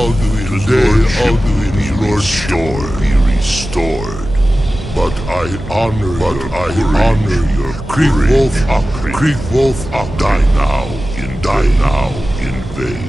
Alduin be restored. But I honor your courage. Krieg Wolf Ak, die now in vain.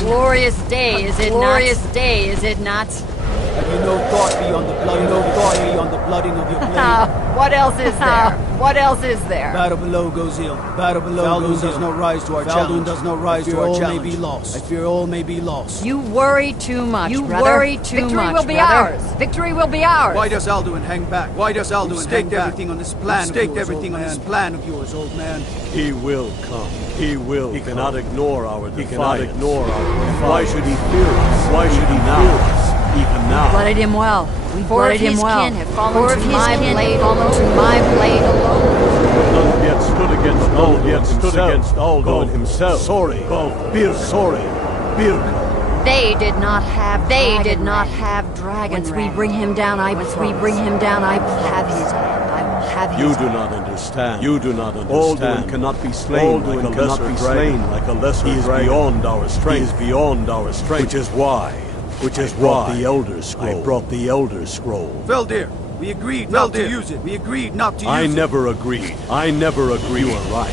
Glorious day, is it not? Glorious day, is it not? Have you no thought beyond the blood? No thought beyond the blooding of your blade. What else is there? What else is there? Battle below goes ill. Battle below goes ill. Does not rise to our challenge. Does not rise to our challenge. May be lost. I fear all may be lost. You worry too much. You worry too much. Victory will be ours. Victory will be ours. Why does Alduin hang back? Why does Alduin hang back? Everything on this plan. Staked everything on this plan of yours, old man. He will come. He will. He cannot ignore our defiance. He cannot ignore our defiance. Why should he fear us? Why should he fear us? Even now. We blooded him well. We blooded him well. Four of his kin have fallen to my blade alone. None yet stood against Alduin. None yet stood against Alduin himself. Sorry. Sorry. Birka. They did not have dragon. Once we bring him down, I will have his head. I will have his head. You do not understand. You do not understand. Alduin cannot be slain like a lesser dragon. He is beyond our strength. He is beyond our strength. Which is why the Elder Scroll. I brought the Elder Scroll. Veldir, we agreed not to use it. We agreed not to use it. I never agreed. You are right.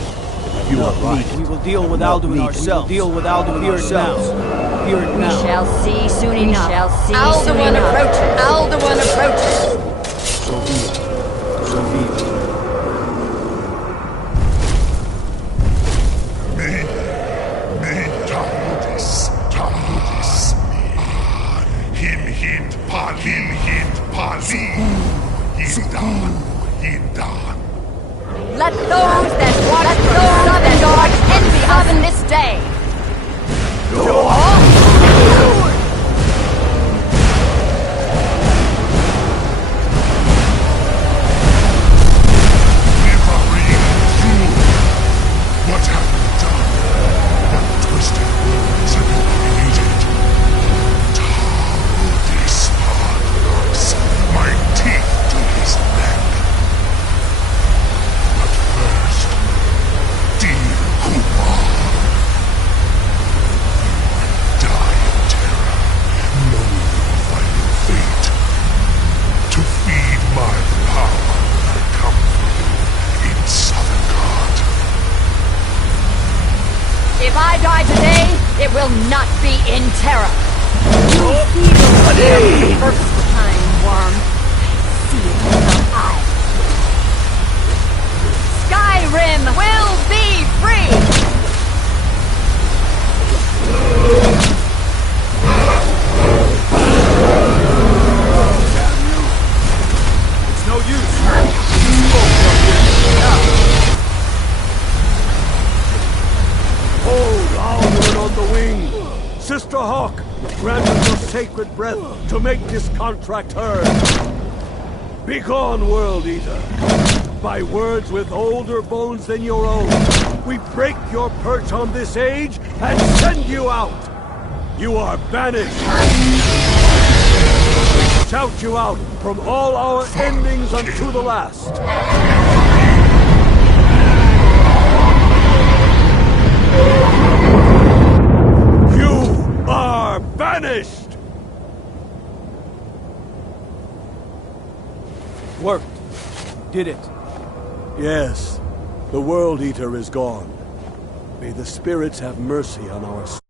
You are right. We will deal with Alduin ourselves. We will deal with Alduin ourselves. Fear it now. We shall see soon enough. Alduin approaches. So be it. So be it. Let those that watch from the southern guard envy us in this day. What have we done? What twisted words have you created? Tarudis locks my teeth to his neck. But first, dear Kumar, die in terror, knowing your final fate. To feed my power, I come for you in Southern God. If I die today, it will not be in terror. You see the first time, worm. See it with your eyes. Skyrim will be free! It's no use. Hold Alduin on the wing. Sister Hawk, grant us your sacred breath to make this contract heard. Begone, World Eater. By words with older bones than your own, we break your perch on this age and send you out. You are banished. We shout you out from all our endings unto the last. You are banished! Worked. Did it. Yes, the World Eater is gone. May the spirits have mercy on our souls.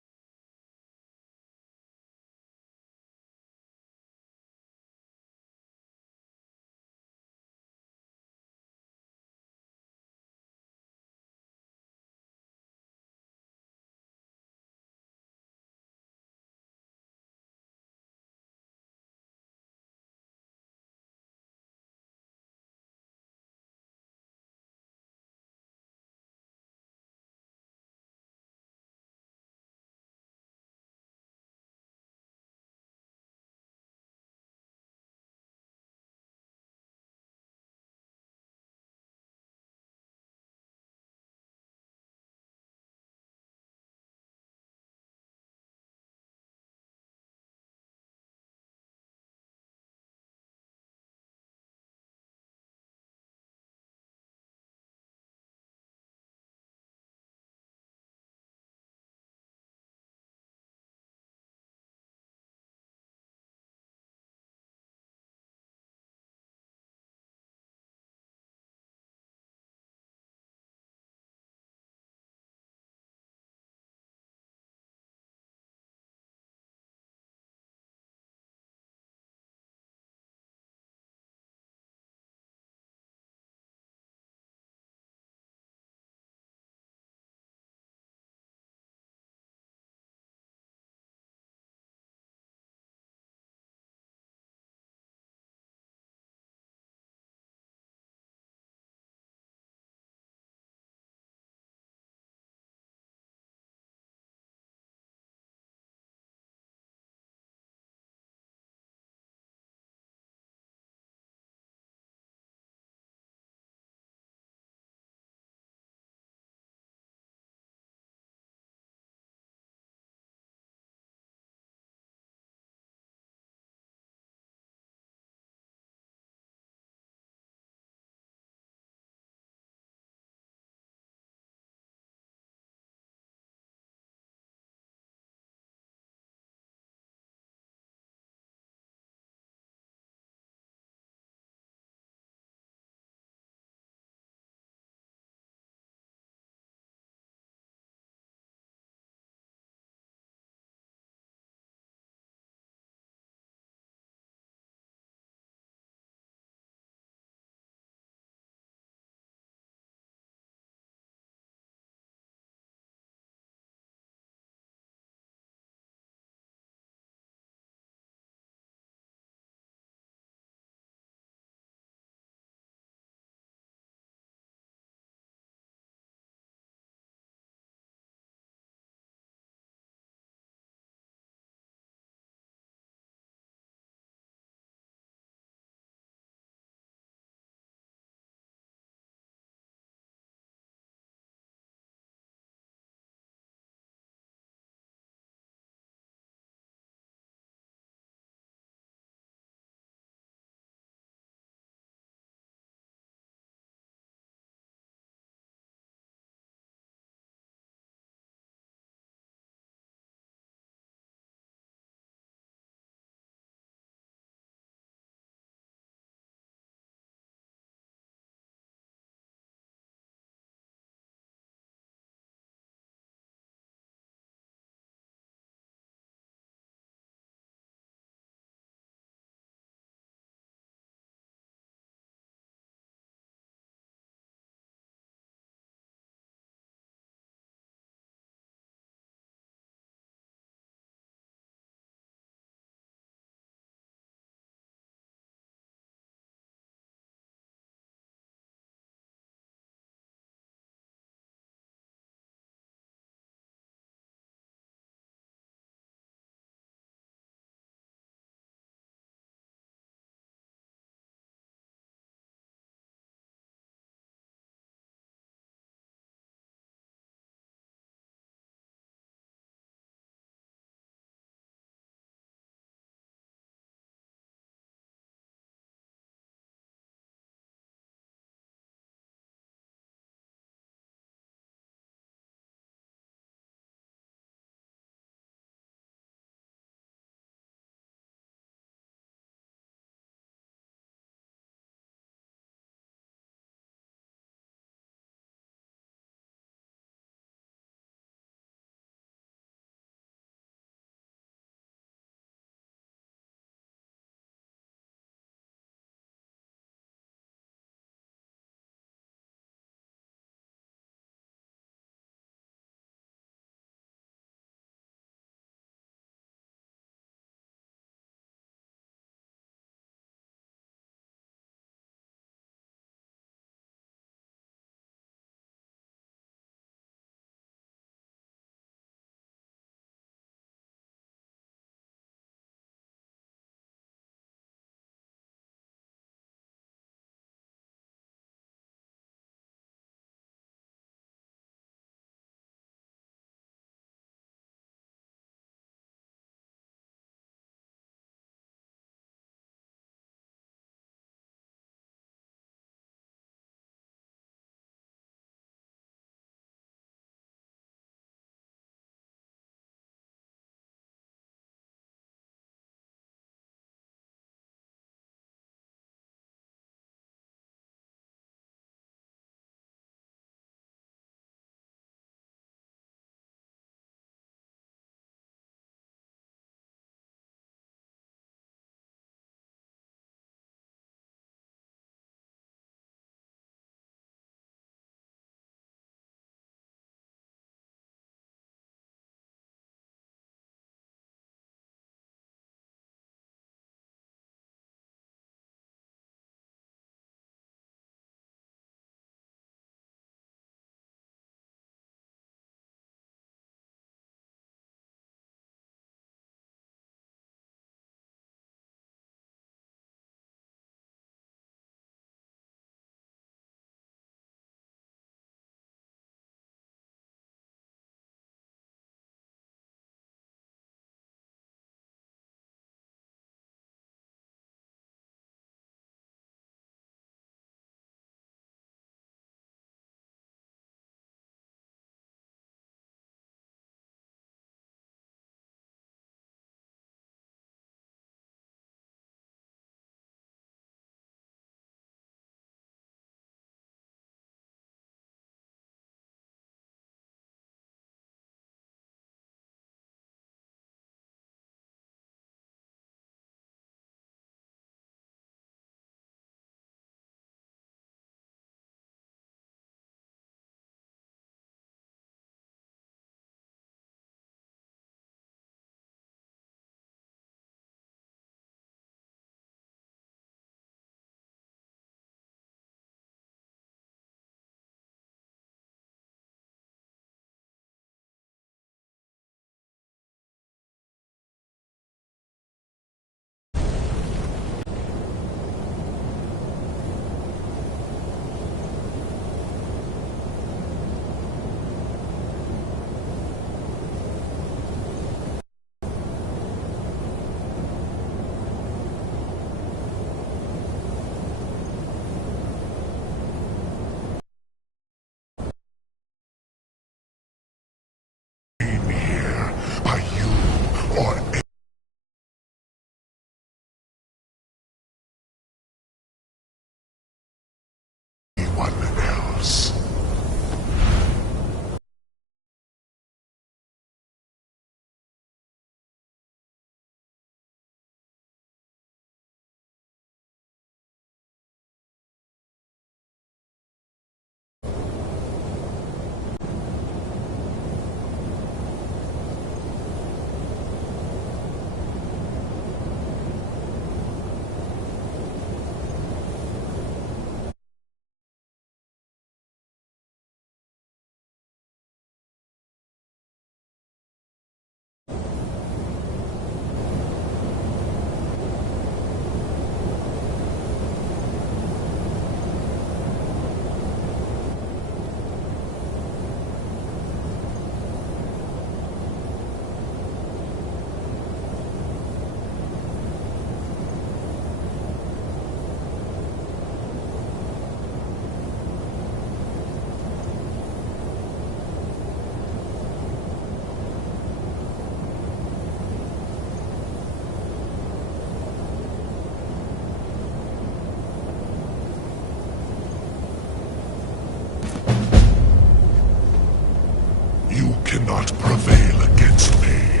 cannot prevail against me.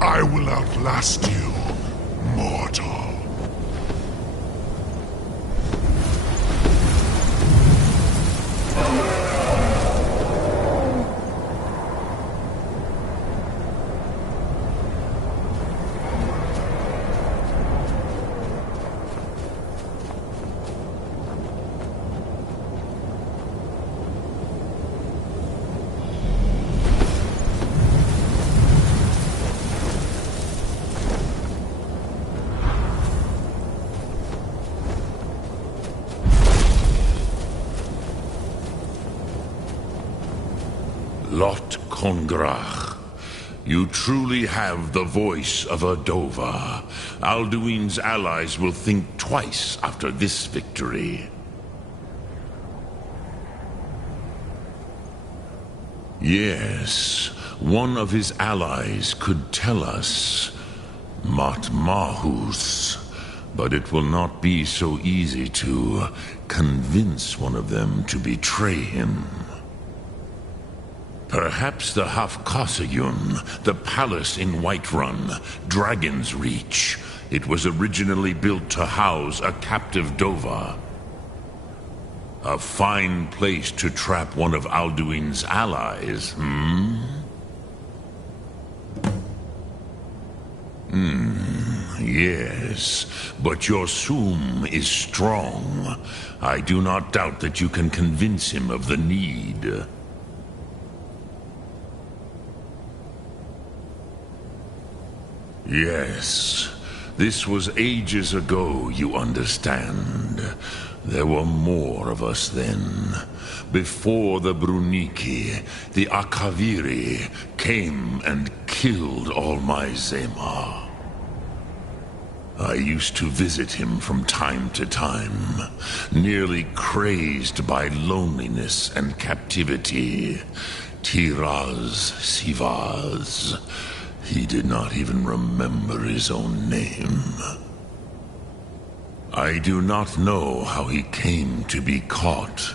I will outlast you, mortal. Lot Kongrach, you truly have the voice of a Dova. Alduin's allies will think twice after this victory. Yes, one of his allies could tell us, Matmahus, but it will not be so easy to convince one of them to betray him. Perhaps the Hafkasayun, the palace in Whiterun, Dragon's Reach. It was originally built to house a captive Dova. A fine place to trap one of Alduin's allies, Yes, but your Sum is strong. I do not doubt that you can convince him of the need. Yes, this was ages ago, you understand. There were more of us then. Before the Bruniki, the Akaviri came and killed all my Zema. I used to visit him from time to time, nearly crazed by loneliness and captivity. Tiraz Sivaz. He did not even remember his own name. I do not know how he came to be caught,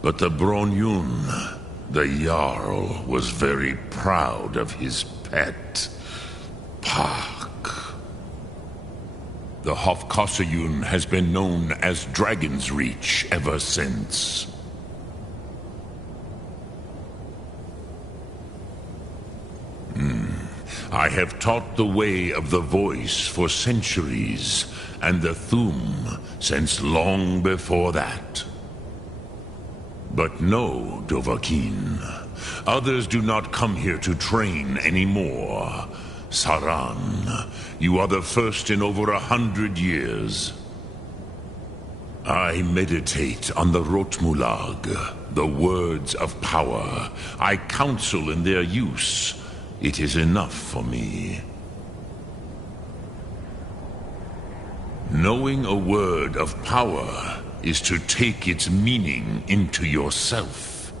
but the Bronyun, the Jarl, was very proud of his pet, Pak. The Hofkasayun has been known as Dragon's Reach ever since. I have taught the way of the voice for centuries, and the Thum since long before that. But no, Dovahkiin. Others do not come here to train anymore. Saran, you are the first in over 100 years. I meditate on the Rotmulag, the words of power. I counsel in their use. It is enough for me. Knowing a word of power is to take its meaning into yourself.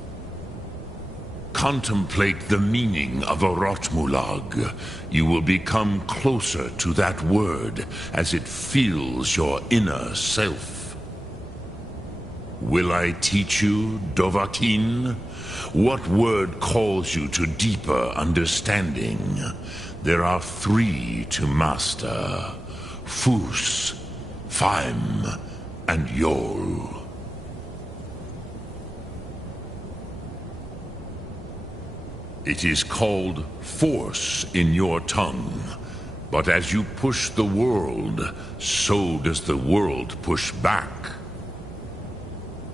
Contemplate the meaning of a Rotmulag. You will become closer to that word as it fills your inner self. Will I teach you, Dovahkiin? What word calls you to deeper understanding? There are 3 to master: Fus, Faim, and Yol. It is called force in your tongue, but as you push the world, so does the world push back.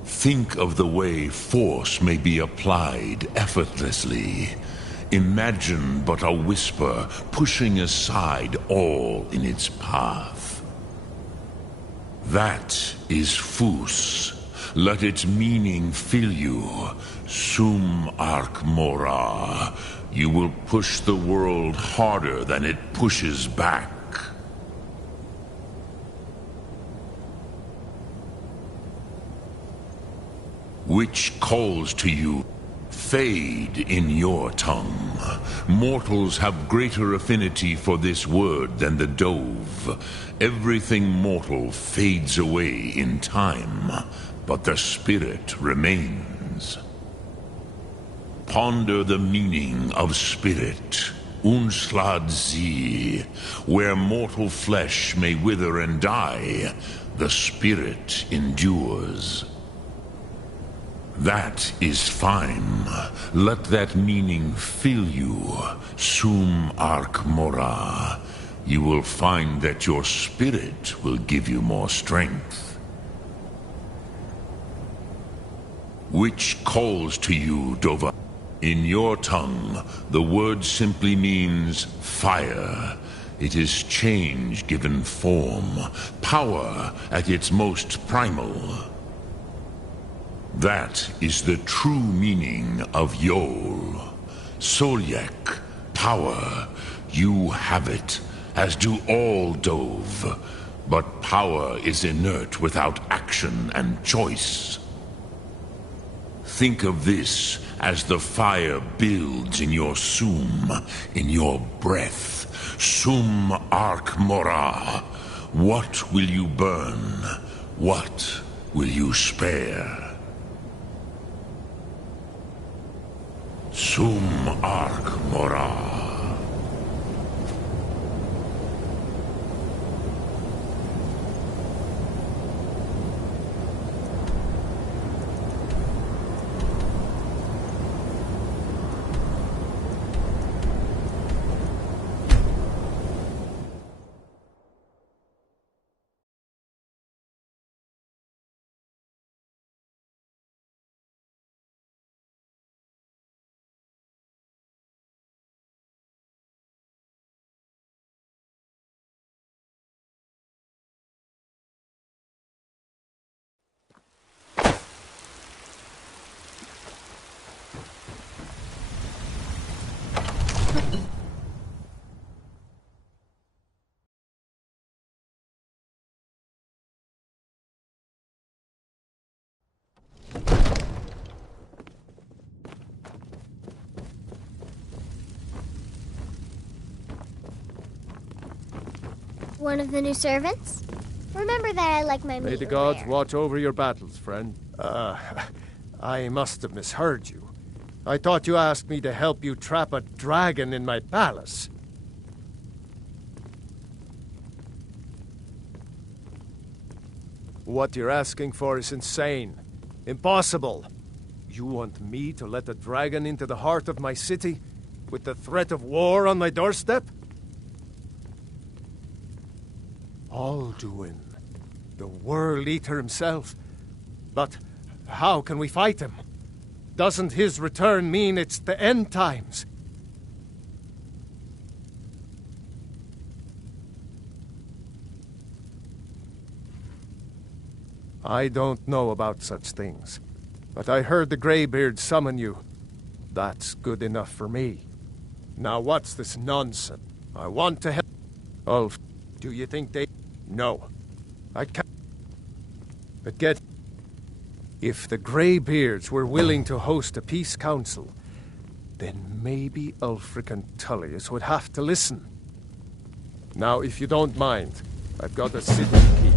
Think of the way force may be applied effortlessly. Imagine but a whisper pushing aside all in its path. That is Fus. Let its meaning fill you. Sum Ark Mora. You will push the world harder than it pushes back. Which calls to you, fade in your tongue. Mortals have greater affinity for this word than the Dove. Everything mortal fades away in time, but the spirit remains. Ponder the meaning of spirit. Unslad sie, where mortal flesh may wither and die, the spirit endures. That is fine. Let that meaning fill you. Sum arc mora. You will find that your spirit will give you more strength. Which calls to you, Dova? In your tongue, the word simply means fire. It is change given form, power at its most primal. That is the true meaning of Yol. Solyek, power. You have it, as do all Dove. But power is inert without action and choice. Think of this as the fire builds in your sum, in your breath. Sum arc mora. What will you burn? What will you spare? Sum arc mora. One of the new servants? Remember that I like my meat May the gods rare. watch over your battles, friend. I must have misheard you. I thought you asked me to help you trap a dragon in my palace. What you're asking for is insane. Impossible. You want me to let a dragon into the heart of my city, with the threat of war on my doorstep? Alduin, the World Eater himself. But how can we fight him? Doesn't his return mean it's the end times? I don't know about such things, but I heard the Greybeard summon you. That's good enough for me. Now what's this nonsense? I want to help. Ulf, do you think they... No. I can't... But get... If the Greybeards were willing to host a peace council, then maybe Ulfric and Tullius would have to listen. Now, if you don't mind, I've got a city to keep.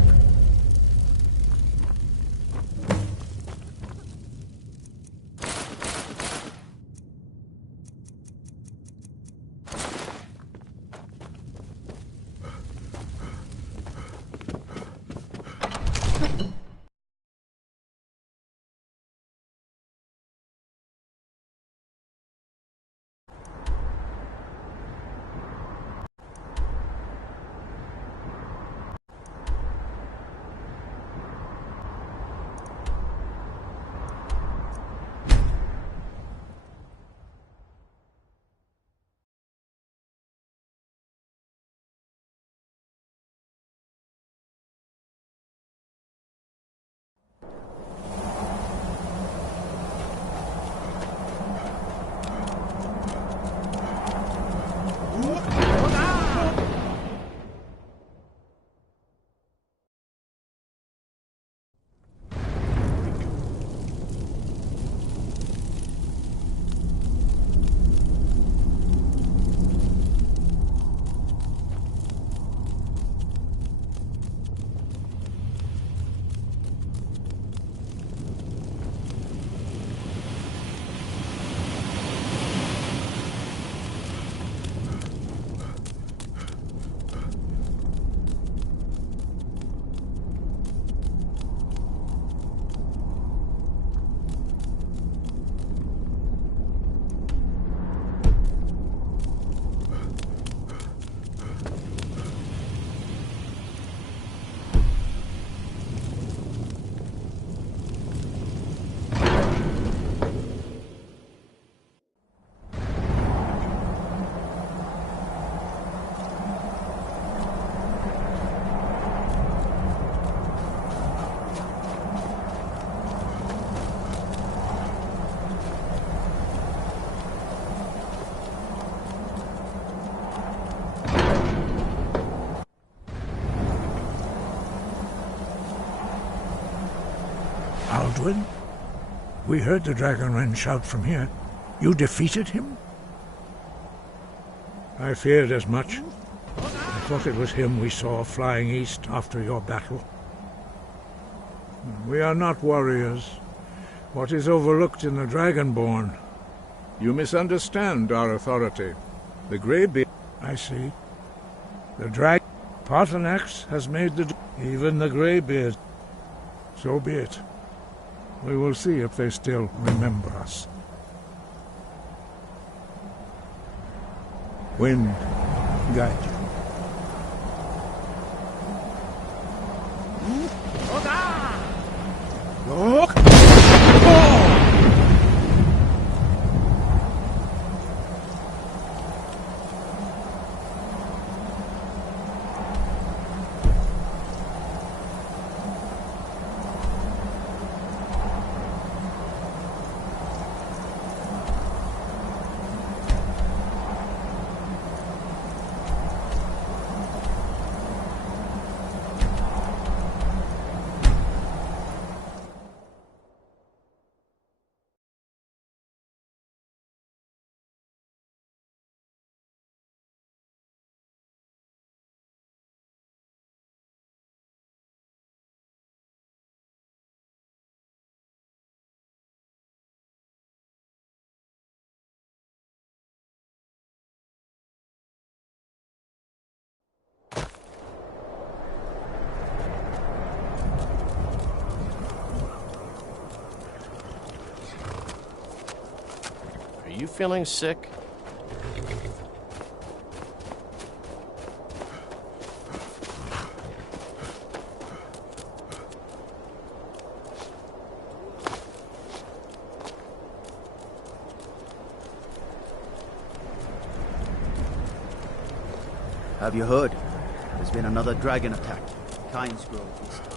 Speedrun? We heard the Dragonren shout from here. You defeated him? I feared as much. I thought it was him we saw flying east after your battle. We are not warriors. What is overlooked in the Dragonborn? You misunderstand our authority. The Greybeard... I see. The Paarthurnax has made the... Even the Greybeard. So be it. We will see if they still remember us. Wind, guide you. Look! Are you feeling sick? Have you heard? There's been another dragon attack. Kynes Grove this time.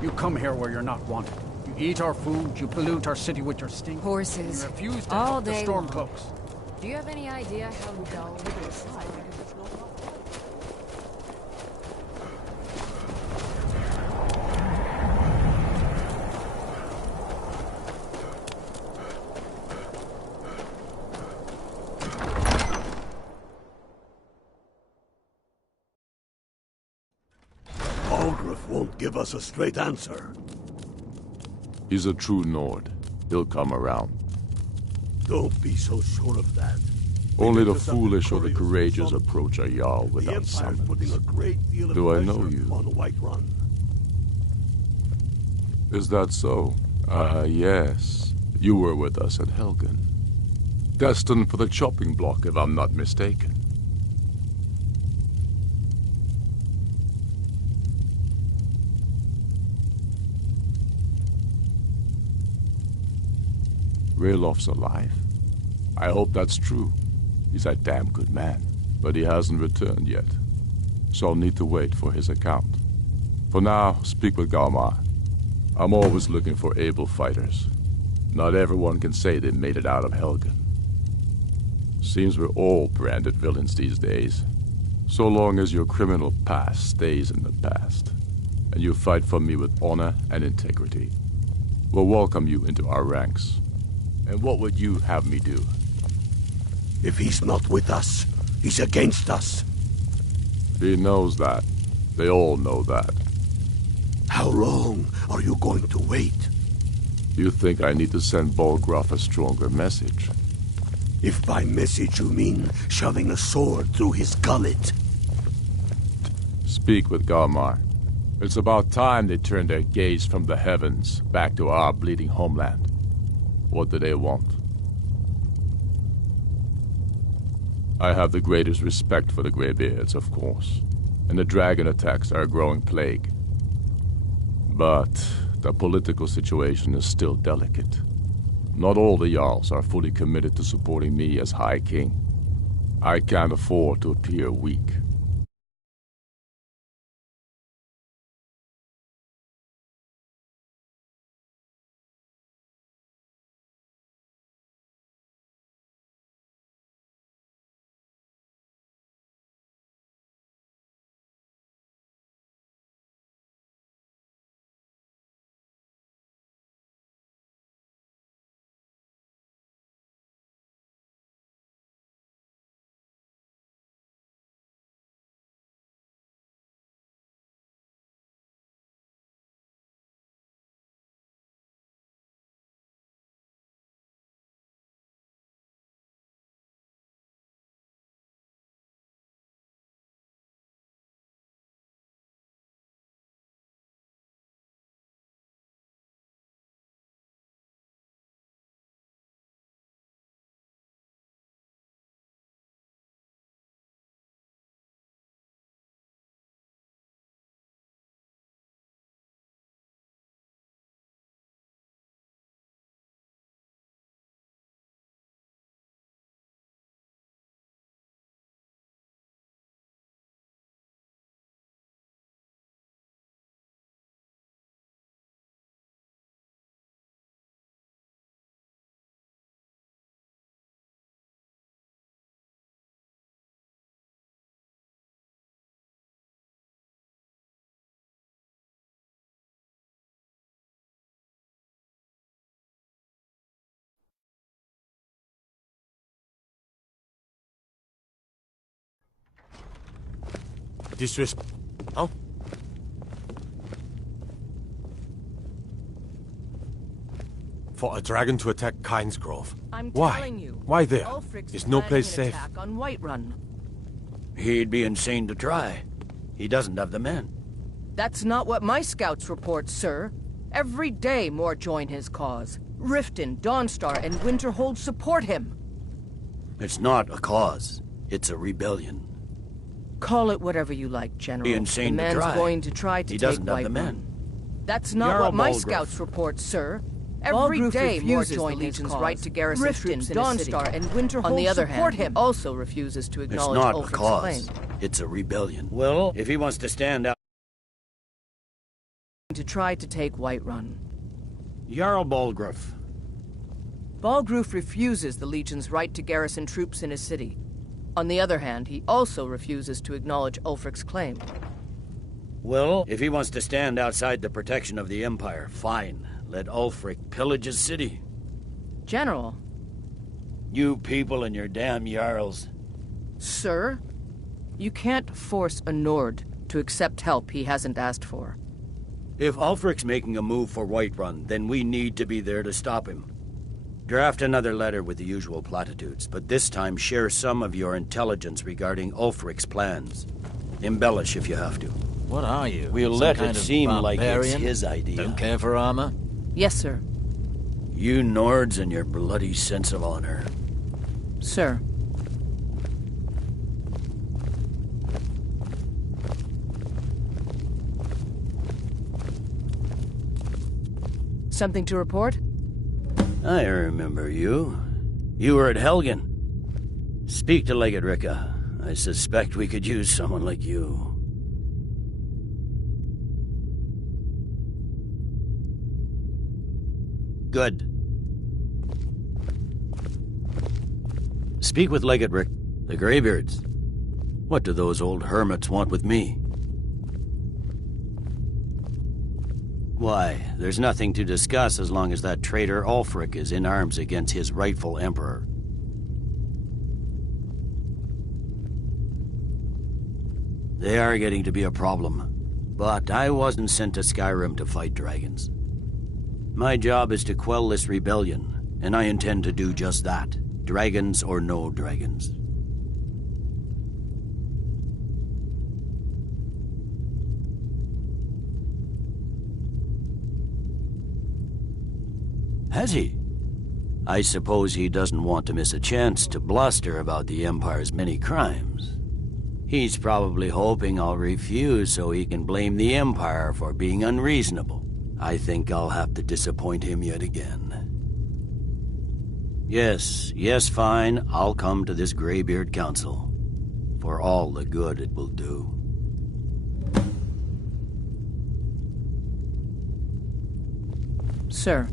You come here where you're not wanted. You eat our food, you pollute our city with your stink. Horses. You refuse to All help the day Stormcloaks. Do you have any idea how dull it is? Won't give us a straight answer. He's a true Nord. He'll come around. Don't be so sure of that. Only the foolish or the courageous approach a Jarl without summons. Do I know you? On a white run. Is that so? Yes. You were with us at Helgen. Destined for the chopping block, if I'm not mistaken. Raylof's alive? I hope that's true. He's a damn good man, but he hasn't returned yet. So I'll need to wait for his account. For now, speak with Galmar. I'm always looking for able fighters. Not everyone can say they made it out of Helgen. Seems we're all branded villains these days. So long as your criminal past stays in the past, and you fight for me with honor and integrity, we'll welcome you into our ranks. And what would you have me do? If he's not with us, he's against us. He knows that. They all know that. How long are you going to wait? You think I need to send Bolgraf a stronger message? If by message you mean shoving a sword through his gullet. Speak with Galmar. It's about time they turned their gaze from the heavens back to our bleeding homeland. What do they want? I have the greatest respect for the Greybeards, of course, and the dragon attacks are a growing plague. But the political situation is still delicate. Not all the Jarls are fully committed to supporting me as High King. I can't afford to appear weak. Oh? For a dragon to attack Kynesgrove. I'm Why? telling you. Why there? Ulfric's Is no place planning an safe? attack on Whiterun. He'd be insane to try. He doesn't have the men. That's not what my scouts report, sir. Every day more join his cause. Riften, Dawnstar, and Winterhold support him. It's not a cause. It's a rebellion. Call it whatever you like, General. Be insane the to man's try. going to try to He take doesn't have the Whiterun. men. That's not Jarl what my Balgruuf. scouts report, sir. Every Balgruuf day more refuses join the his Legion's cause. right to garrison Riften, troops in his city. Dawnstar, and Winterhold On the other support hand, him. Also refuses to It's acknowledge not a Ulfric's cause. claim. It's a rebellion. Well, if he wants to stand out... To try to take Whiterun. Jarl Balgruuf. Balgruuf refuses the Legion's right to garrison troops in his city. On the other hand, he also refuses to acknowledge Ulfric's claim. Well, if he wants to stand outside the protection of the Empire, fine. Let Ulfric pillage his city. General. You people and your damn Jarls. Sir? You can't force a Nord to accept help he hasn't asked for. If Ulfric's making a move for Whiterun, then we need to be there to stop him. Draft another letter with the usual platitudes, but this time share some of your intelligence regarding Ulfric's plans. Embellish if you have to. What are you? We'll Some let kind it of seem like it's barbarian? his idea. Don't care for armor? Yes, sir. You Nords and your bloody sense of honor. Sir. Something to report? I remember you. You were at Helgen. Speak to Legate Ricka. I suspect we could use someone like you. Good. Speak with Legate Rick. The Greybeards. What do those old hermits want with me? Why, there's nothing to discuss as long as that traitor Ulfric is in arms against his rightful emperor. They are getting to be a problem. But I wasn't sent to Skyrim to fight dragons. My job is to quell this rebellion, and I intend to do just that. Dragons or no dragons. Has he? I suppose he doesn't want to miss a chance to bluster about the Empire's many crimes. He's probably hoping I'll refuse so he can blame the Empire for being unreasonable. I think I'll have to disappoint him yet again. Yes, fine. I'll come to this Greybeard Council. For all the good it will do. Sir.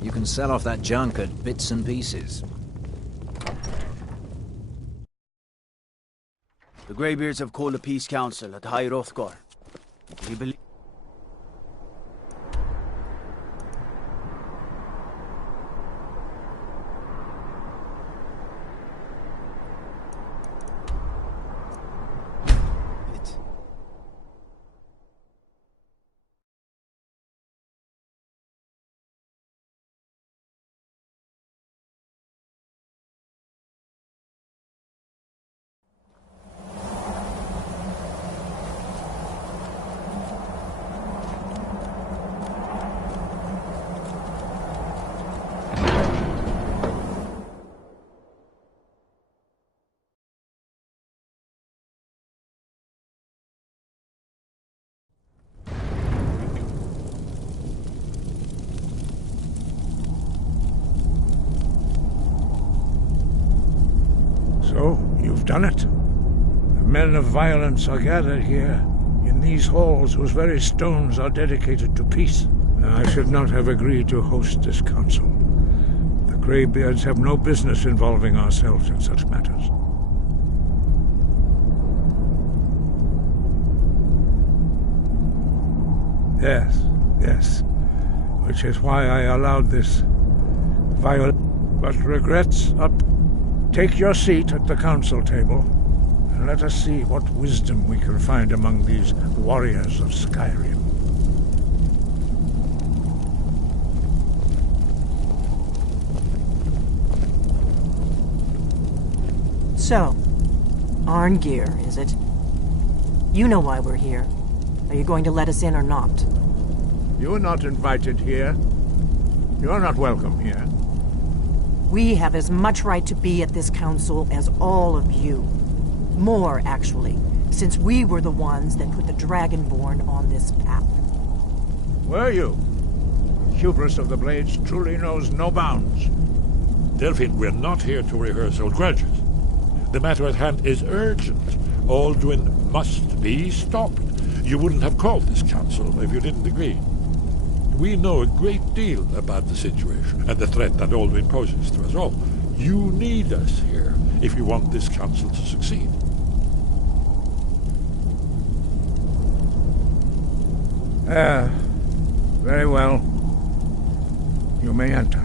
You can sell off that junk at bits and pieces. The Greybeards have called a peace council at High Rothgar. Do you believe? So, you've done it. The men of violence are gathered here, in these halls whose very stones are dedicated to peace. I should not have agreed to host this council. The Greybeards have no business involving ourselves in such matters. Yes. Which is why I allowed this but regrets up. Take your seat at the council table, and let us see what wisdom we can find among these warriors of Skyrim. So, Arngeir, is it? You know why we're here. Are you going to let us in or not? You are not invited here. You are not welcome here. We have as much right to be at this council as all of you. More, actually, since we were the ones that put the Dragonborn on this path. Were you? Hubris of the Blades truly knows no bounds. Delphine, we're not here to rehearse old grudges. The matter at hand is urgent. Alduin must be stopped. You wouldn't have called this council if you didn't agree. We know a great deal about the situation and the threat that Alduin poses to us all. You need us here if you want this council to succeed. Very well. You may enter.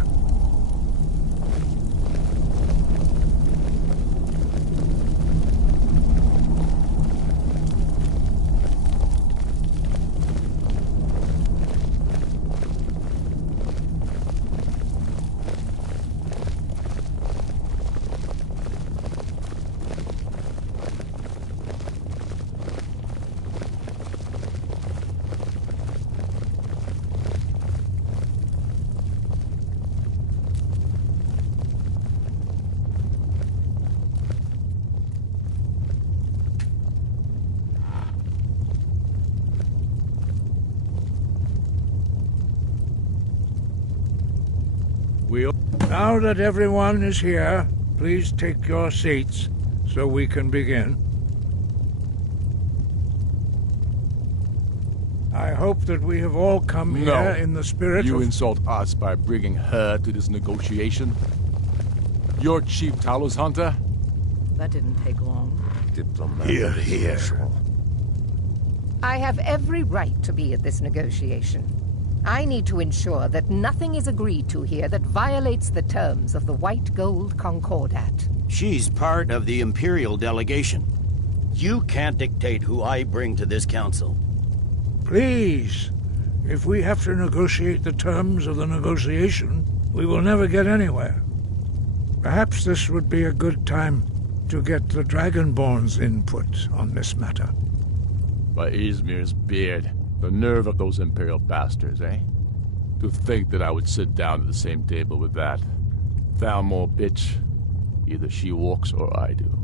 Now that everyone is here, please take your seats so we can begin. I hope that we have all come here in the spirit You of... insult us by bringing her to this negotiation? You're Chief Talos Hunter? That didn't take long. Here, here. I have every right to be at this negotiation. I need to ensure that nothing is agreed to here that violates the terms of the White Gold Concordat. She's part of the Imperial delegation. You can't dictate who I bring to this council. Please, if we have to negotiate the terms of the negotiation, we will never get anywhere. Perhaps this would be a good time to get the Dragonborn's input on this matter. By Izmir's beard. The nerve of those Imperial bastards, eh? To think that I would sit down at the same table with that. Thalmor bitch. Either she walks or I do.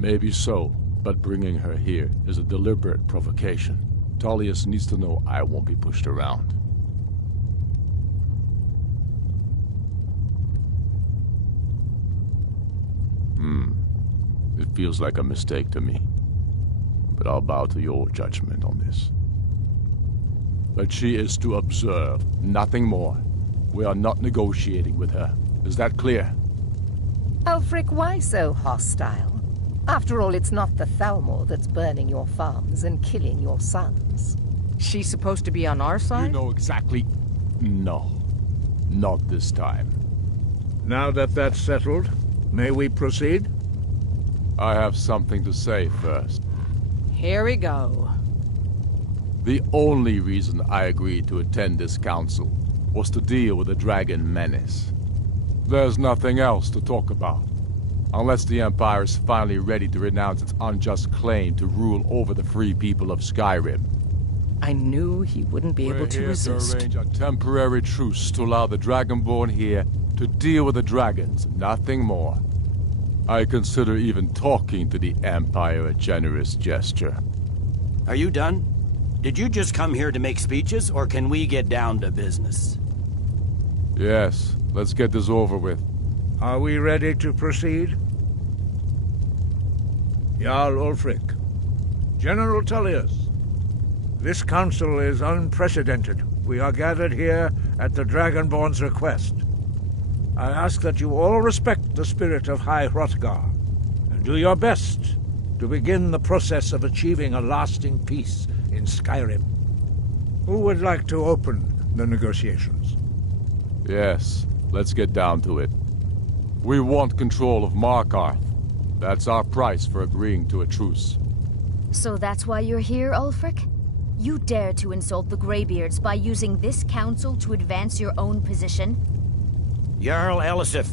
Maybe so, but bringing her here is a deliberate provocation. Tullius needs to know I won't be pushed around. It feels like a mistake to me. But I'll bow to your judgment on this. But she is to observe, nothing more. We are not negotiating with her. Is that clear? Ulfric, why so hostile? After all, it's not the Thalmor that's burning your farms and killing your sons. She's supposed to be on our side? You know exactly... No. Not this time. Now that that's settled, may we proceed? I have something to say first. Here we go. The only reason I agreed to attend this council was to deal with the dragon menace. There's nothing else to talk about. Unless the Empire is finally ready to renounce its unjust claim to rule over the free people of Skyrim. I knew he wouldn't be able to resist. We're here to arrange a temporary truce to allow the Dragonborn here to deal with the dragons, nothing more. I consider even talking to the Empire a generous gesture. Are you done? Did you just come here to make speeches, or can we get down to business? Yes, let's get this over with. Are we ready to proceed? Jarl Ulfric, General Tullius, this council is unprecedented. We are gathered here at the Dragonborn's request. I ask that you all respect the spirit of High Hrothgar, and do your best to begin the process of achieving a lasting peace in Skyrim. Who would like to open the negotiations? Yes, let's get down to it. We want control of Markarth. That's our price for agreeing to a truce. So that's why you're here, Ulfric? You dare to insult the Greybeards by using this council to advance your own position? Jarl Elisif.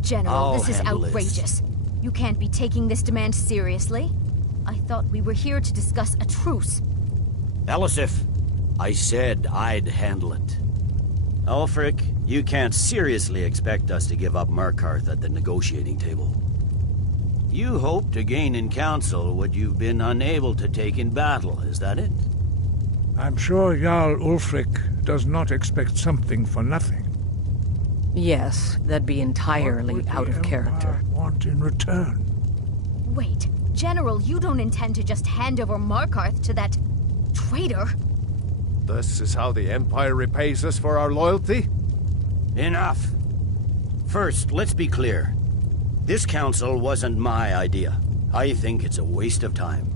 General, this is outrageous. You can't be taking this demand seriously. I thought we were here to discuss a truce. Elisif, I said I'd handle it. Ulfric, you can't seriously expect us to give up Markarth at the negotiating table. You hope to gain in council what you've been unable to take in battle, is that it? I'm sure Jarl Ulfric does not expect something for nothing. Yes, that'd be entirely out of character. Want in return? Wait, General, you don't intend to just hand over Markarth to that traitor? This is how the Empire repays us for our loyalty? Enough. First, let's be clear. This council wasn't my idea. I think it's a waste of time.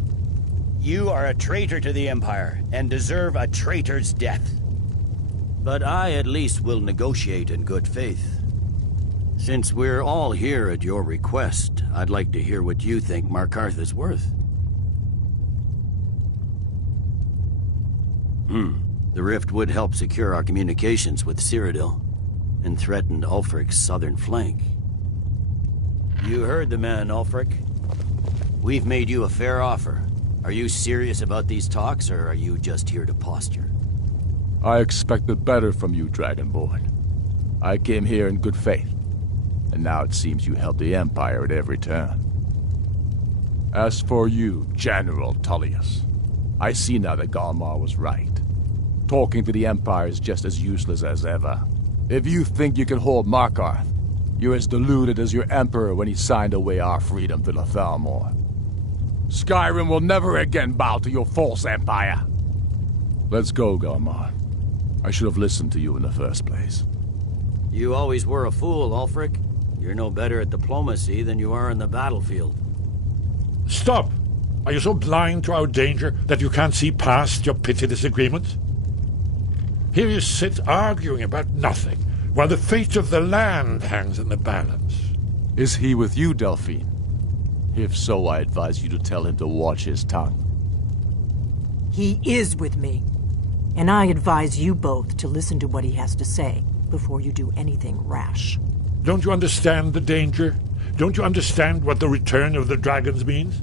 You are a traitor to the Empire, and deserve a traitor's death. But I at least will negotiate in good faith. Since we're all here at your request, I'd like to hear what you think Markarth is worth. The rift would help secure our communications with Cyrodiil, and threatened Ulfric's southern flank. You heard the man, Ulfric. We've made you a fair offer. Are you serious about these talks, or are you just here to posture? I expected better from you, Dragonborn. I came here in good faith, and now it seems you help the Empire at every turn. As for you, General Tullius, I see now that Galmar was right. Talking to the Empire is just as useless as ever. If you think you can hold Markarth, you're as deluded as your Emperor when he signed away our freedom to the Thalmor. Skyrim will never again bow to your false empire. Let's go, Galmar. I should have listened to you in the first place. You always were a fool, Ulfric. You're no better at diplomacy than you are in the battlefield. Stop! Are you so blind to our danger that you can't see past your petty disagreements? Here you sit arguing about nothing, while the fate of the land hangs in the balance. Is he with you, Delphine? If so, I advise you to tell him to watch his tongue. He is with me. And I advise you both to listen to what he has to say before you do anything rash. Don't you understand the danger? Don't you understand what the return of the dragons means?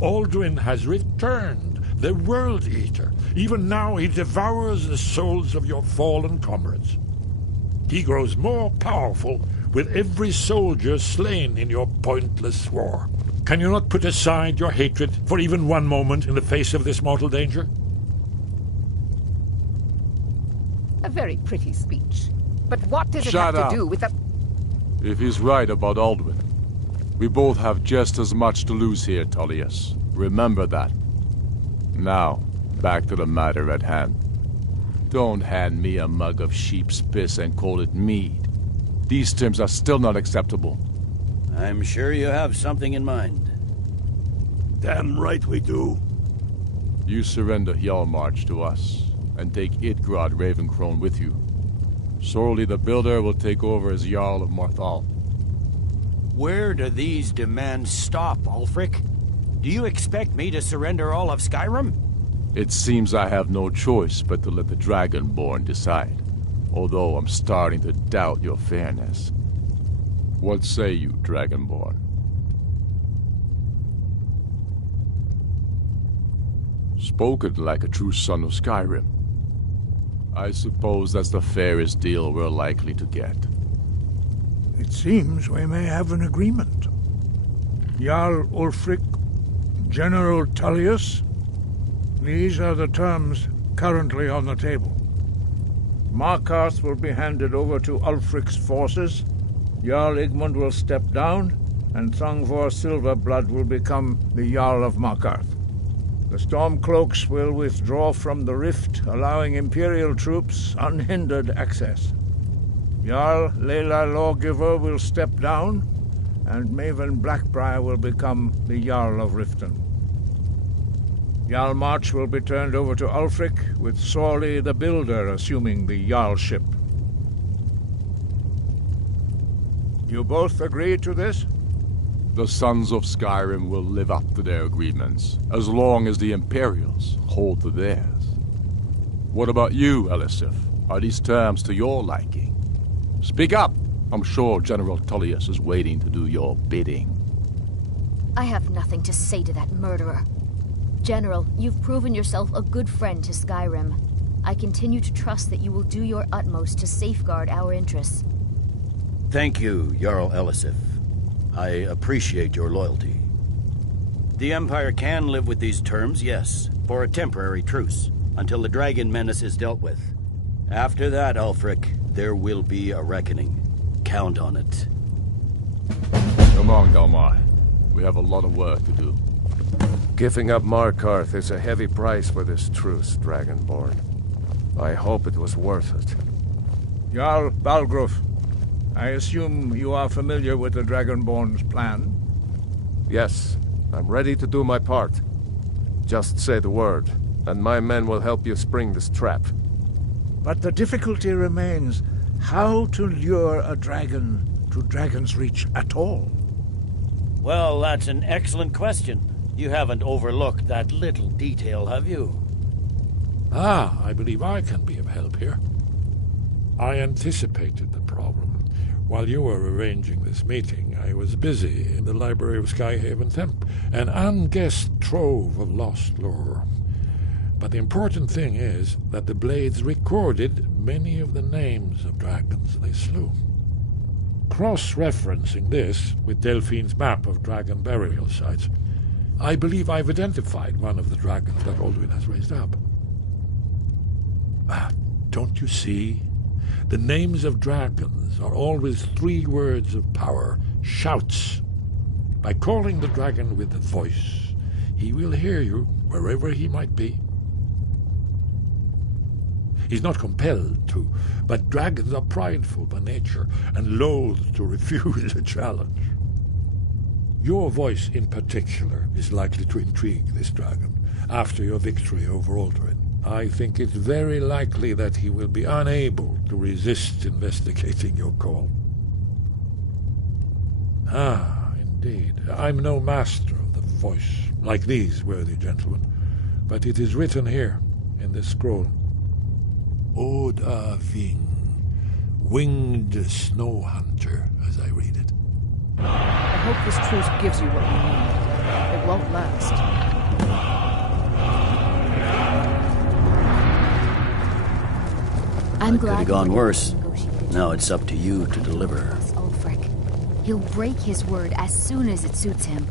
Alduin has returned, the World Eater. Even now he devours the souls of your fallen comrades. He grows more powerful with every soldier slain in your pointless war. Can you not put aside your hatred for even one moment in the face of this mortal danger? A very pretty speech. But what does it Shut have up. to do with the... If he's right about Alduin, we both have just as much to lose here, Tullius. Remember that. Now, back to the matter at hand. Don't hand me a mug of sheep's piss and call it mead. These terms are still not acceptable. I'm sure you have something in mind. Damn right we do. You surrender Hjalmarch to us, and take Idgrod Ravencrone with you. Sorli the Builder will take over as Jarl of Morthal. Where do these demands stop, Ulfric? Do you expect me to surrender all of Skyrim? It seems I have no choice but to let the Dragonborn decide, although I'm starting to doubt your fairness. What say you, Dragonborn? Spoken like a true son of Skyrim. I suppose that's the fairest deal we're likely to get. It seems we may have an agreement. Jarl Ulfric, General Tullius. These are the terms currently on the table. Markarth will be handed over to Ulfric's forces. Jarl Igmund will step down, and Thongvor Silverblood will become the Jarl of Markarth. The Stormcloaks will withdraw from the rift, allowing Imperial troops unhindered access. Jarl Leila Lawgiver will step down, and Maven Blackbriar will become the Jarl of Riften. Hjalmarch will be turned over to Ulfric, with Sorli the Builder assuming the Jarlship. You both agree to this? The Sons of Skyrim will live up to their agreements, as long as the Imperials hold to theirs. What about you, Elisif? Are these terms to your liking? Speak up! I'm sure General Tullius is waiting to do your bidding. I have nothing to say to that murderer. General, you've proven yourself a good friend to Skyrim. I continue to trust that you will do your utmost to safeguard our interests. Thank you, Jarl Elisif. I appreciate your loyalty. The Empire can live with these terms, yes, for a temporary truce, until the dragon menace is dealt with. After that, Ulfric, there will be a reckoning. Count on it. Come on, Galmar. We have a lot of work to do. Giving up Markarth is a heavy price for this truce, Dragonborn. I hope it was worth it. Jarl Balgruf, I assume you are familiar with the Dragonborn's plan? Yes, I'm ready to do my part. Just say the word, and my men will help you spring this trap. But the difficulty remains how to lure a dragon to Dragon's Reach at all. Well, that's an excellent question. You haven't overlooked that little detail, have you? Ah, I believe I can be of help here. I anticipated the problem. While you were arranging this meeting, I was busy in the library of Skyhaven Temp, an unguessed trove of lost lore. But the important thing is that the Blades recorded many of the names of dragons they slew. Cross-referencing this with Delphine's map of dragon burial sites, I believe I've identified one of the dragons that Alduin has raised up. Don't you see? The names of dragons are always 3 words of power, shouts. By calling the dragon with a voice, he will hear you wherever he might be. He's not compelled to, but dragons are prideful by nature and loath to refuse a challenge. Your voice in particular is likely to intrigue this dragon after your victory over Alduin. I think it's very likely that he will be unable to resist investigating your call. Ah, indeed. I'm no master of the voice, like these worthy gentlemen, but it is written here in this scroll. Oda Ving, winged snow hunter, as I read it. I hope this truce gives you what you need. It won't last. I'm Could glad have gone worse. Now it's up to you to deliver. Ulfric. He'll break his word as soon as it suits him.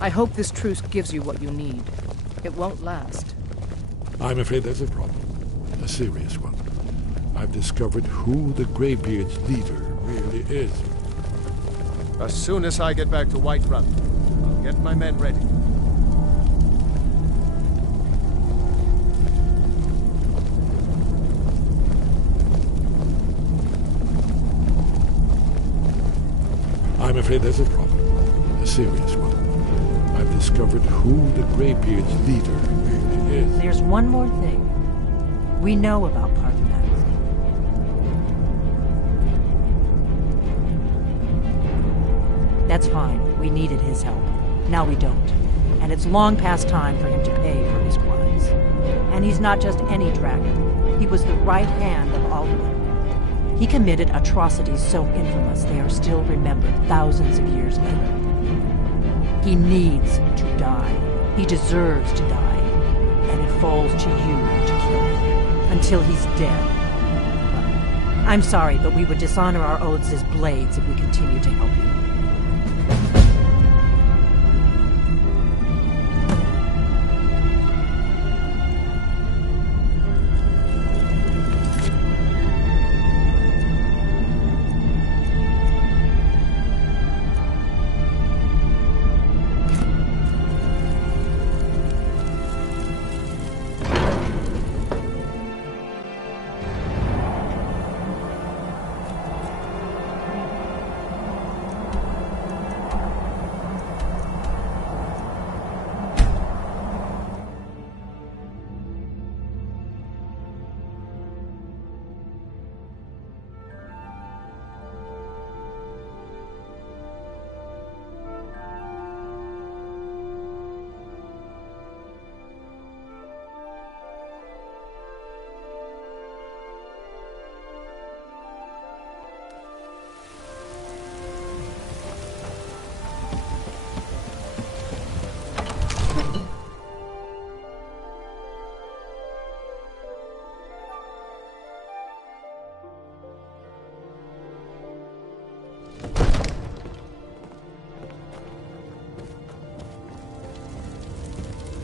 I hope this truce gives you what you need. It won't last. I'm afraid there's a problem. A serious one. I've discovered who the Greybeard's leader really is. As soon as I get back to Whiterun, I'll get my men ready. I'm afraid there's a problem. A serious one. I've discovered who the Greybeard's leader really is. There's one more thing. We know about Parthenax. That's fine. We needed his help. Now we don't. And it's long past time for him to pay for his crimes. And he's not just any dragon. He was the right hand of Alduin. He committed atrocities so infamous they are still remembered thousands of years later. He needs to die. He deserves to die. And it falls to you to kill him. Until he's dead. Well, I'm sorry, but we would dishonor our oaths as blades if we continue to help you.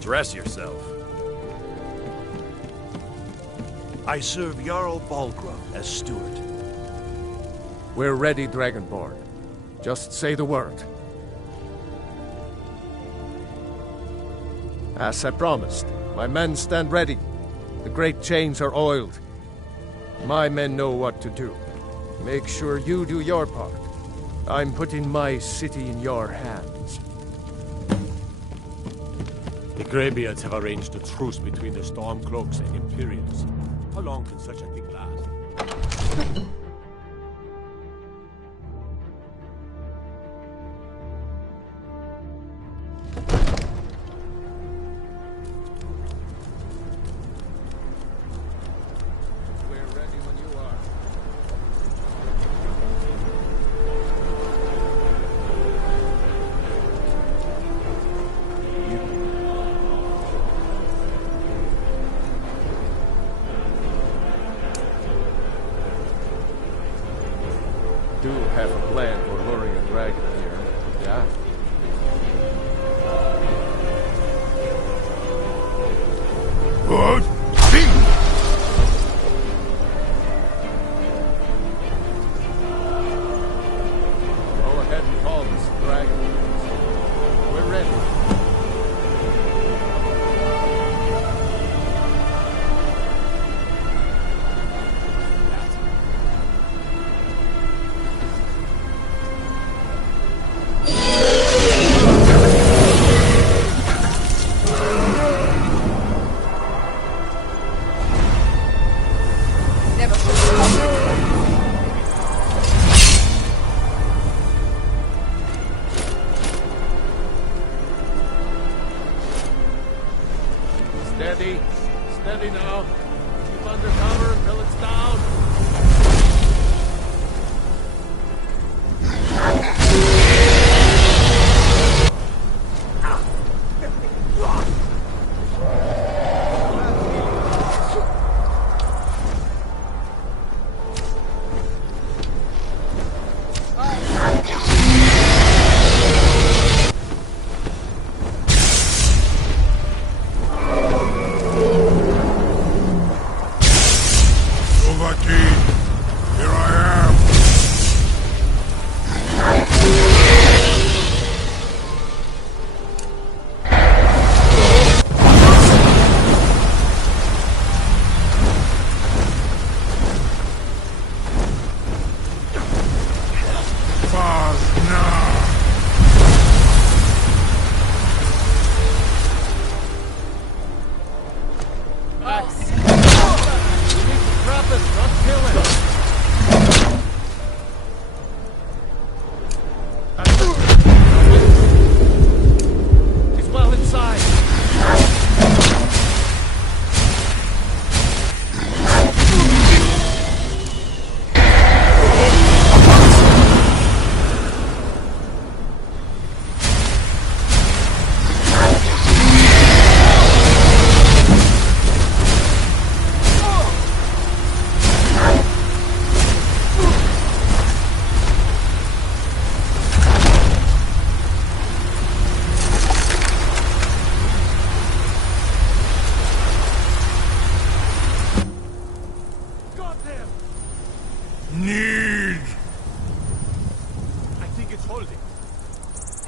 Dress yourself. I serve Jarl Balgruuf as steward. We're ready, Dragonborn. Just say the word. As I promised, my men stand ready. The great chains are oiled. My men know what to do. Make sure you do your part. I'm putting my city in your hands. The Greybeards have arranged a truce between the Stormcloaks and Imperials. How long can such a thing last? Do have a plan for luring a dragon here, yeah? What? Go ahead and call this dragon. We're ready. Steady. Steady now. Keep under cover until it's down.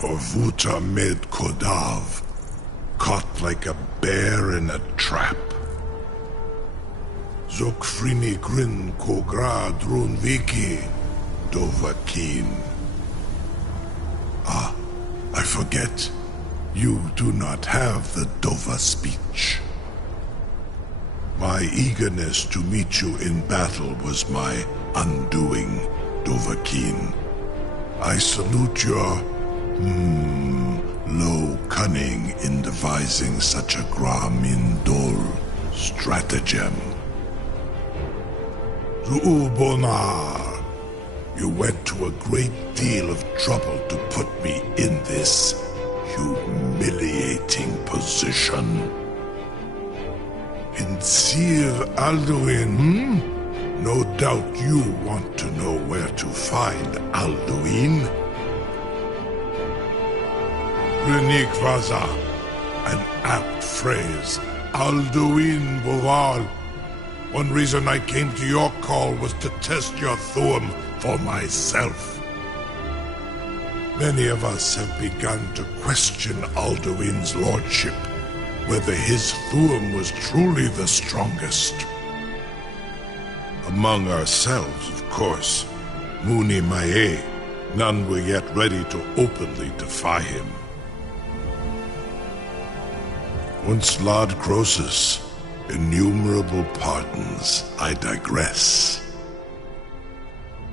Orvuta med Kodav, caught like a bear in a trap. Zokfrini Grin Kogra Drunviki Dovakin. Ah, I forget. You do not have the Dova speech. My eagerness to meet you in battle was my undoing, Dovahkiin. I salute your, low cunning in devising such a Gramindol stratagem. Zu'ubonar, you went to a great deal of trouble to put me in this humiliating position. In Sir Alduin, No doubt you want to know where to find Alduin. Renik Vaza, an apt phrase. Alduin Boval. One reason I came to your call was to test your Thuum for myself. Many of us have begun to question Alduin's lordship, whether his Thuum was truly the strongest. Among ourselves, of course, Muni Mae, none were yet ready to openly defy him. Once Lord Croesus, innumerable pardons, I digress.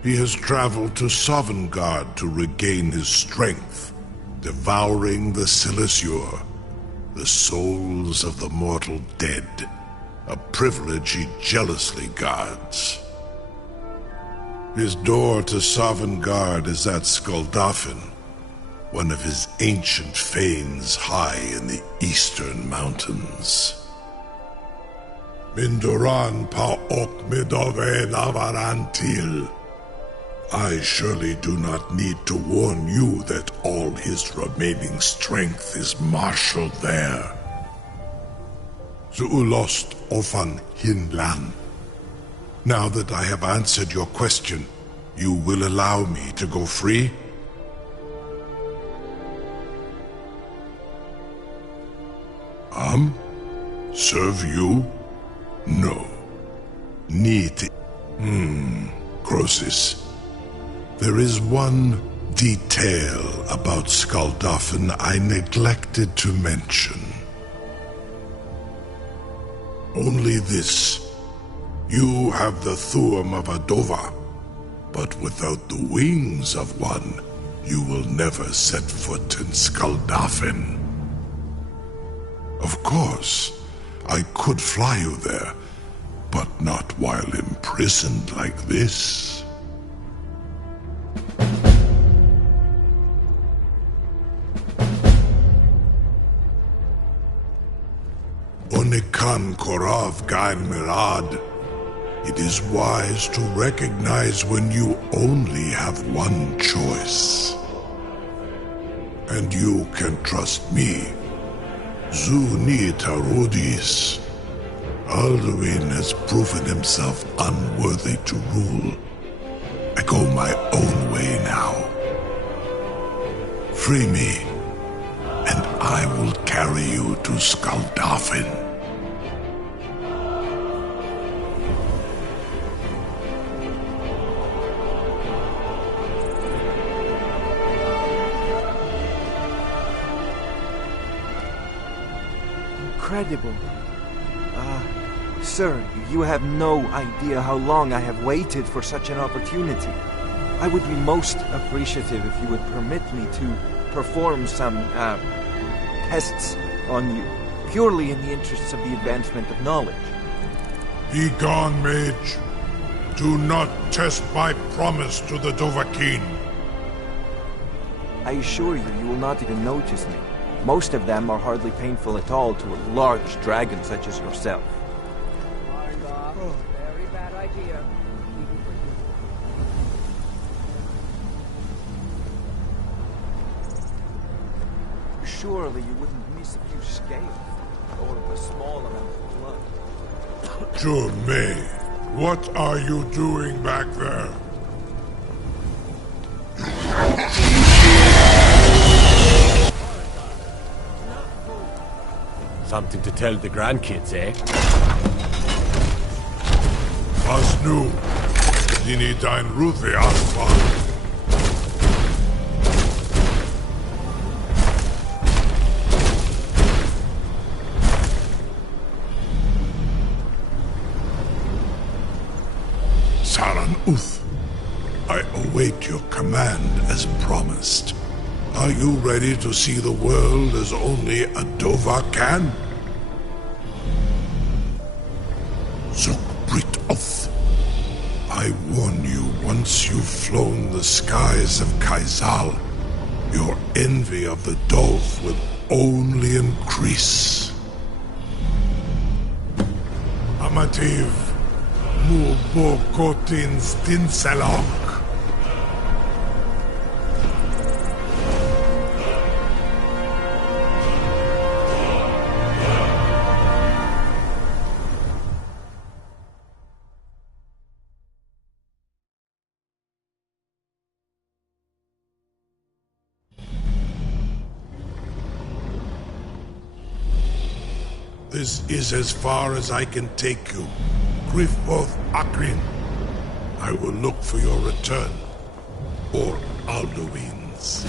He has traveled to Sovngarde to regain his strength, devouring the Silesur, the souls of the mortal dead, a privilege he jealously guards. His door to Sovngarde is at Skuldafn, one of his ancient fanes high in the eastern mountains. Mindoran pa ok midove navarantil. I surely do not need to warn you that all his remaining strength is marshaled there. Zuulost ofan hinlan. Now that I have answered your question, you will allow me to go free? Serve you? No. Need. Croesus. There is one detail about Skuldafn I neglected to mention. Only this. You have the Thuum of a Dova, but without the wings of one, you will never set foot in Skuldafn. Of course, I could fly you there, but not while imprisoned like this. Onikan Korav Gain Mirad. It is wise to recognize when you only have one choice. And you can trust me. Zuni Tarudis. Alduin has proven himself unworthy to rule. I go my own way now. Free me, and I will carry you to Skuldafn. Incredible. Sir, you have no idea how long I have waited for such an opportunity. I would be most appreciative if you would permit me to perform some, tests on you, purely in the interests of the advancement of knowledge. Be gone, mage. Do not test my promise to the Dovahkiin. I assure you, you will not even notice me. Most of them are hardly painful at all to a large dragon such as yourself. Very bad idea. Surely you wouldn't miss a few scales, or a small amount of blood. Jume, what are you doing back there? Something to tell the grandkids, eh? Was nu? Dini dein Ruthi anfangen. Saran Uth, I await your command as promised. Are you ready to see the world as only a Dova can? Zukbrit Oth, I warn you, once you've flown the skies of Kaizal, your envy of the Dove will only increase. Amativ, Mubokotin Stinselok. This is as far as I can take you. Griffboth Akrin. I will look for your return. Or Alduin's.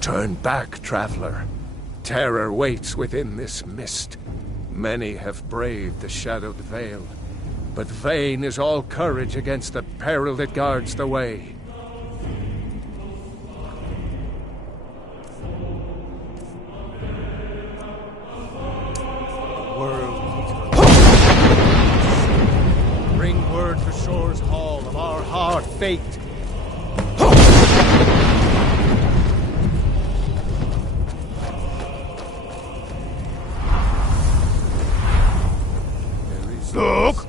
Turn back, traveler. Terror waits within this mist. Many have braved the shadowed veil, but vain is all courage against the peril that guards the way. Bring word to Shore's Hall of our hard fate. Look!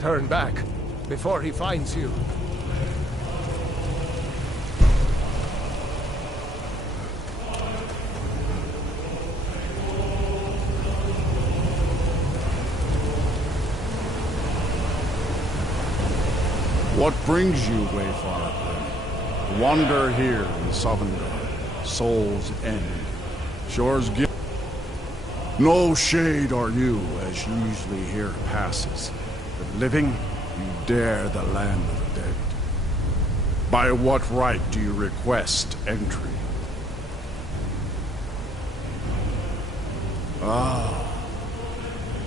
Turn back before he finds you. What brings you, Wayfarer? Wander here in Sovngarde, Soul's End. Shore's gift. No shade are you, as usually here passes. But living, you dare the land of the dead. By what right do you request entry? Ah.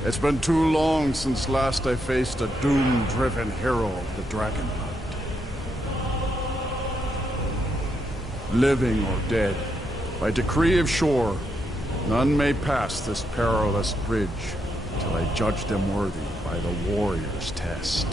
It's been too long since last I faced a doom-driven hero of the Dragonhunt. Living or dead, by decree of Shore, none may pass this perilous bridge till I judge them worthy by the warrior's test.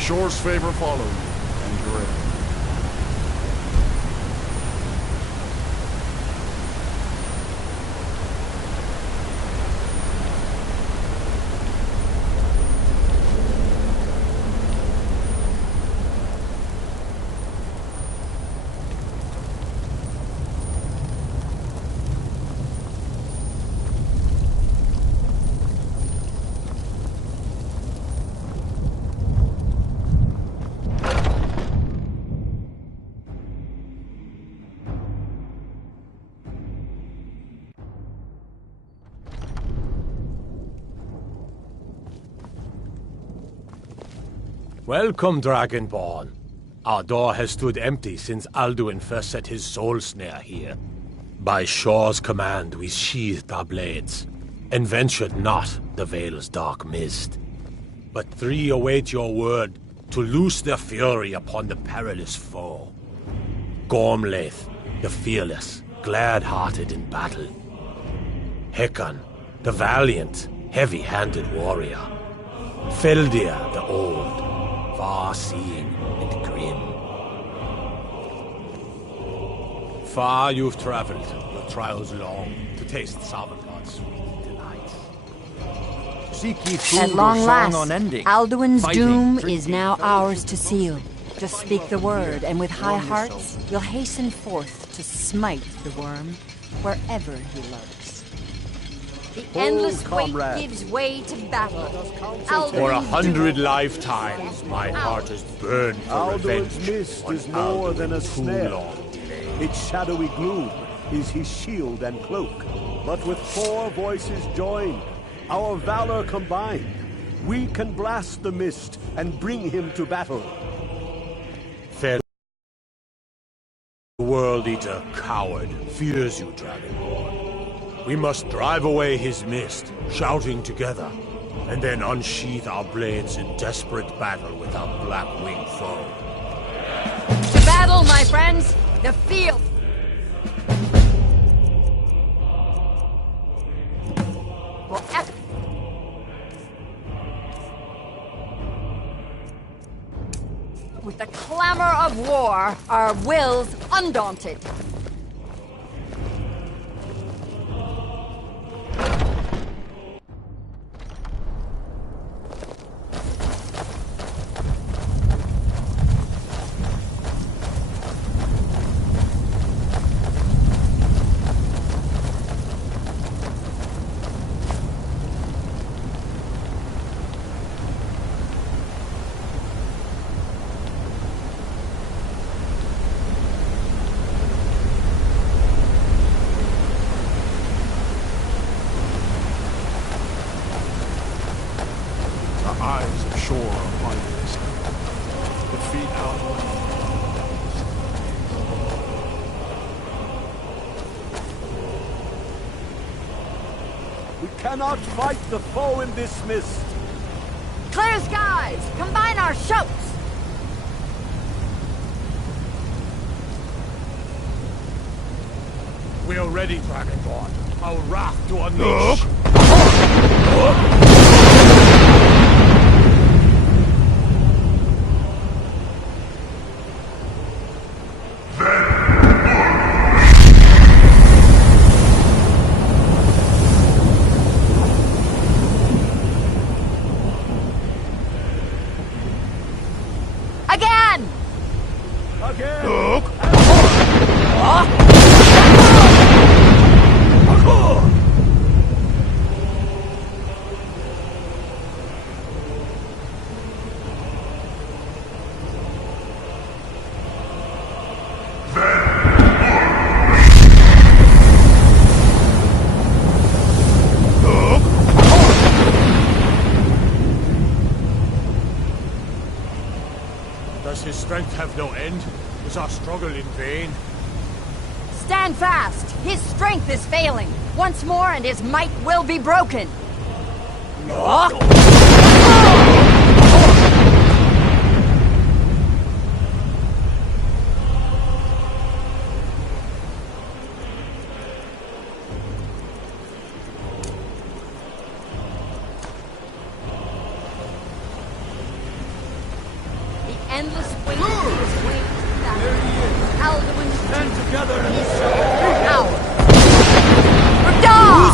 Shore's favor follow you, and you're in. Welcome, Dragonborn. Our door has stood empty since Alduin first set his soul snare here. By Shor's command, we sheathed our blades, and ventured not the Vale's dark mist. But three await your word to loose their fury upon the perilous foe. Gormlaith, the fearless, glad-hearted in battle. Hekon, the valiant, heavy-handed warrior. Feldir, the old, far-seeing and grim. Far you've traveled, your trials long, to taste Sovngarde's sweet delights. Seek ye food At long or last, song unending. Alduin's Fighting, doom drinking, is now ours to seal. Just speak the word, and with high hearts, we'll hasten forth to smite the worm wherever he lurks. The endless wait gives way to battle. For 100 lifetimes, my heart has burned for Alduin's revenge. mist on is more than a Alduin's too snare. long delay. Its shadowy gloom is his shield and cloak. But with 4 voices joined, our valor combined, we can blast the mist and bring him to battle. Fair World Eater, coward, fears you, Dragonborn. We must drive away his mist, shouting together, and then unsheath our blades in desperate battle with our black-winged foe. To battle, my friends! The field! With the clamor of war, our wills undaunted. Eyes ashore upon this. The feet out. We cannot fight the foe in this mist. Clear skies! Combine our shouts! We are ready, Dragonborn. Our wrath to unleash. Again! Does his strength have no end? Is our struggle in vain? Stand fast! His strength is failing. Once more and his might will be broken. Endless wait is way to battle. Alduin's stand together is ours. Rodar!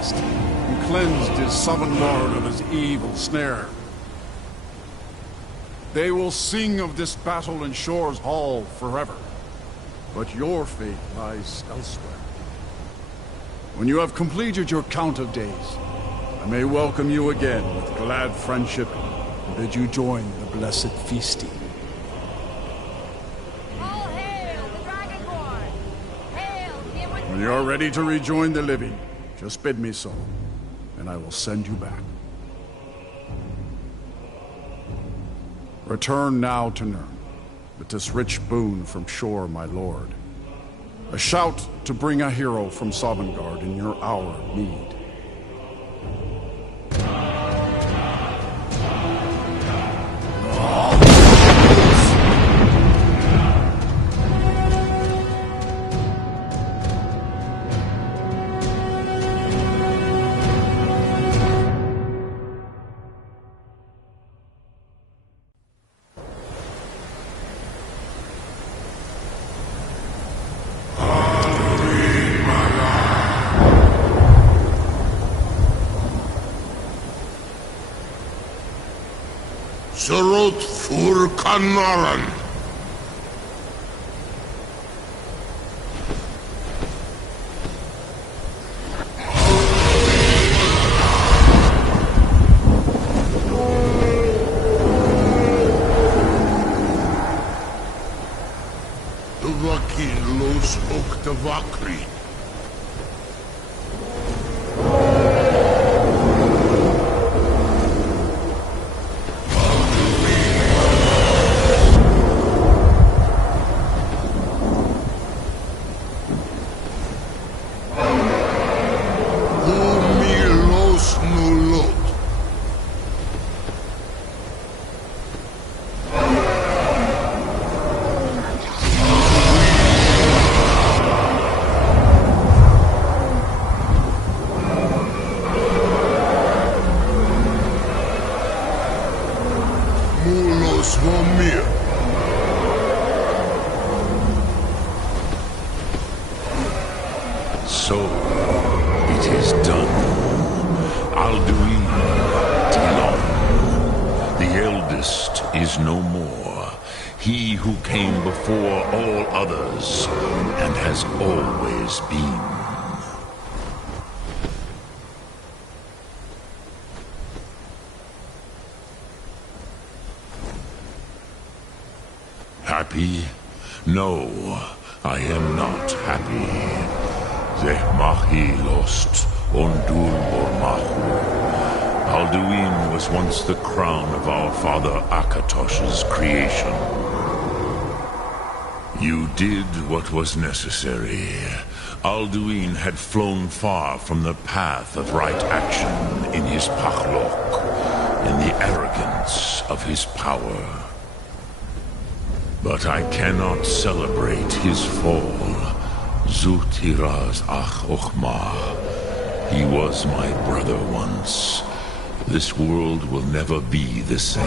last, and cleansed his Sovngarde of his evil snare. They will sing of this battle in Shore's Hall forever, but your fate lies elsewhere. When you have completed your count of days, I may welcome you again with glad friendship and bid you join the blessed feasting. When you are ready to rejoin the living, just bid me so, and I will send you back. Return now to Nirn, with this rich boon from Shore, my lord. A shout to bring a hero from Sovngarde in your hour of need. Surot fur kanaran. Duvakin los oktavakri. So, it is done. Alduin, Tilon, the eldest, is no more. He who came before all others, and has always been. Happy? No, I am not happy. Zehmahi lost, Ondur Bormahu. Alduin was once the crown of our father Akatosh's creation. You did what was necessary. Alduin had flown far from the path of right action in his Pachlok, in the arrogance of his power. But I cannot celebrate his fall. Zutiraz ach ochma. He was my brother once. This world will never be the same.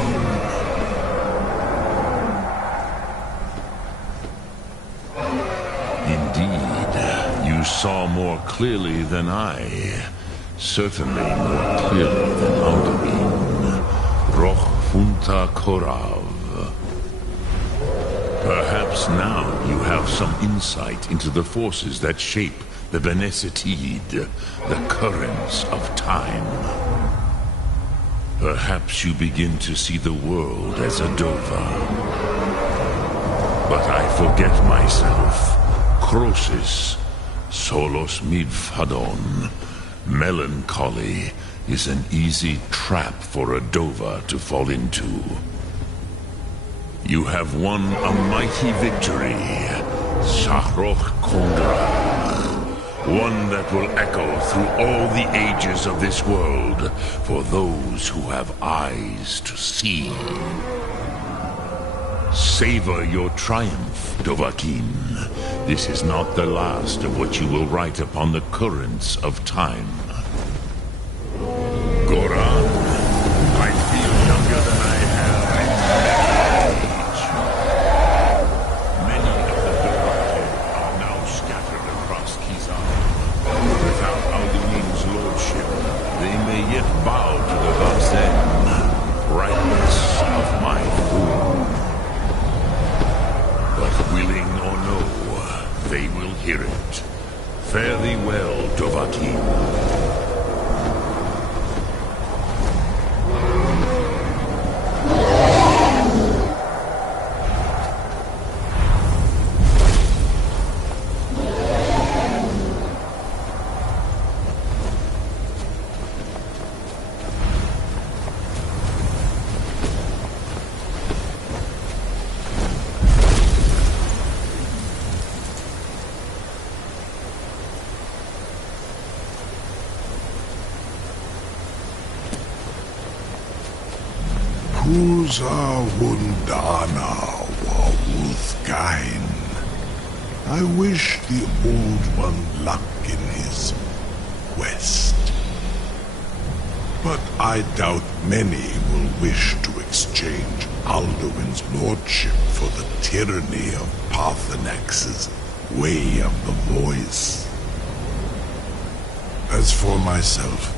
Indeed, you saw more clearly than I. Certainly more clearly than Alduin. Roch funta korav. Perhaps now you have some insight into the forces that shape the Benesitid, the currents of time. Perhaps you begin to see the world as a Dova. But I forget myself. Crosis, solos midfadon. Melancholy is an easy trap for a Dova to fall into. You have won a mighty victory, Shahroch Kondrach. One that will echo through all the ages of this world for those who have eyes to see. Savor your triumph, Dovahkiin. This is not the last of what you will write upon the currents of time. Goran, I feel younger than I have in many age. Many of the Dovahkiin are now scattered across Kizan. Without Alduin's lordship, Kuza Wundana wa Wolfgain. I wish the Old One luck in his quest. But I doubt many will wish to exchange Alduin's lordship for the tyranny of Paarthurnax's way of the voice. As for myself,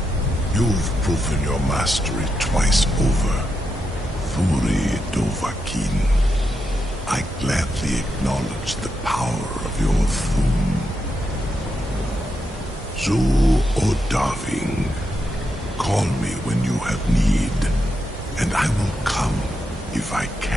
you've proven your mastery twice over. Thuri Dovahkiin, I gladly acknowledge the power of your Thum. Zu Odaving, call me when you have need, and I will come if I can.